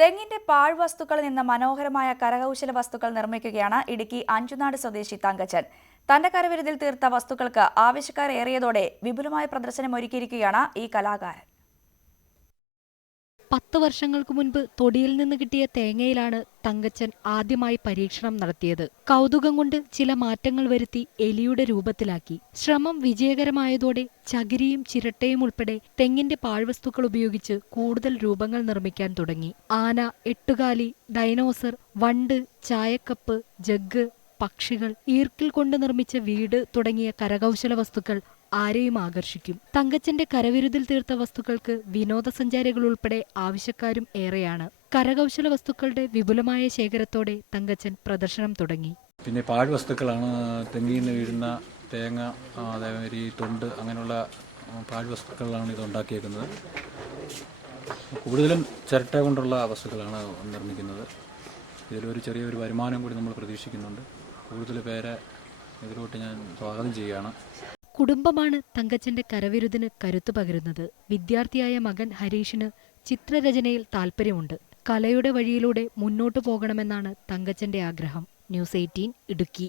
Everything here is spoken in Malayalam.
തെങ്ങിന്റെ പാഴ്വസ്തുക്കളിൽ നിന്ന് മനോഹരമായ കരകൗശല വസ്തുക്കൾ നിർമ്മിക്കുകയാണ് ഇടുക്കി അഞ്ചുനാട് സ്വദേശി തങ്കച്ചൻ. തന്റെ കരവിരുതിൽ തീർത്ത വസ്തുക്കൾക്ക് ആവശ്യക്കാരേറിയതോടെ വിപുലമായ പ്രദർശനം ഒരുക്കിയിരിക്കുകയാണ് ഈ കലാകാരൻ. 10 വർഷങ്ങൾക്ക് മുൻപ് തൊടിയിൽ നിന്ന് കിട്ടിയ തേങ്ങയിലാണ് തങ്കച്ചൻ ആദ്യമായി പരീക്ഷണം നടത്തിയത്. കൗതുകം കൊണ്ട് ചില മാറ്റങ്ങൾ വരുത്തി എലിയുടെ രൂപത്തിലാക്കി. ശ്രമം വിജയകരമായതോടെ ചകിരിയും ചിരട്ടയും ഉൾപ്പെടെ തെങ്ങിന്റെ പാഴ്വസ്തുക്കൾ ഉപയോഗിച്ച് കൂടുതൽ രൂപങ്ങൾ നിർമ്മിക്കാൻ തുടങ്ങി. ആന, എട്ടുകാലി, ഡൈനോസർ, വണ്ട്, ചായക്കപ്പ്, ജഗ്, പക്ഷികൾ, ഈർക്കിൽ കൊണ്ട് നിർമ്മിച്ച വീട് തുടങ്ങിയ കരകൗശല വസ്തുക്കൾ ആരെയും ആകർഷിക്കും. തങ്കച്ചന്റെ കരവിരുതിൽ തീർത്ത വസ്തുക്കൾക്ക് വിനോദസഞ്ചാരികൾ ഉൾപ്പെടെ ആവശ്യക്കാരും ഏറെയാണ്. കരകൗശല വസ്തുക്കളുടെ വിപുലമായ ശേഖരത്തോടെ തങ്കച്ചൻ പ്രദർശനം തുടങ്ങി. പിന്നെ പാഴ്വസ്തുക്കളാണ് തെങ്ങിൽ നിന്ന് വീഴുന്ന തേങ്ങ, അതേമാതിരി തൊണ്ട്, അങ്ങനെയുള്ള പാഴ്വസ്തുക്കളാണ് ഇത് ഉണ്ടാക്കിയേക്കുന്നത്. കൂടുതലും ചിരട്ട കൊണ്ടുള്ള വസ്തുക്കളാണ് നിർമ്മിക്കുന്നത്. ഇതിലൊരു ചെറിയൊരു വരുമാനം കൂടി നമ്മൾ പ്രതീക്ഷിക്കുന്നുണ്ട്. കൂടുതൽ പേരെ ഇതിലോട്ട് ഞാൻ സ്വാഗതം ചെയ്യുകയാണ്. കുടുംബമാണ് തങ്കച്ചന്റെ കരവിരുതിന് കരുത്തു പകരുന്നത്. വിദ്യാർത്ഥിയായ മകൻ ഹരീഷിന് ചിത്രരചനയിൽ താൽപ്പര്യമുണ്ട്. കലയുടെ വഴിയിലൂടെ മുന്നോട്ടു പോകണമെന്നാണ് തങ്കച്ചന്റെ ആഗ്രഹം. ന്യൂസ് 18 ഇടുക്കി.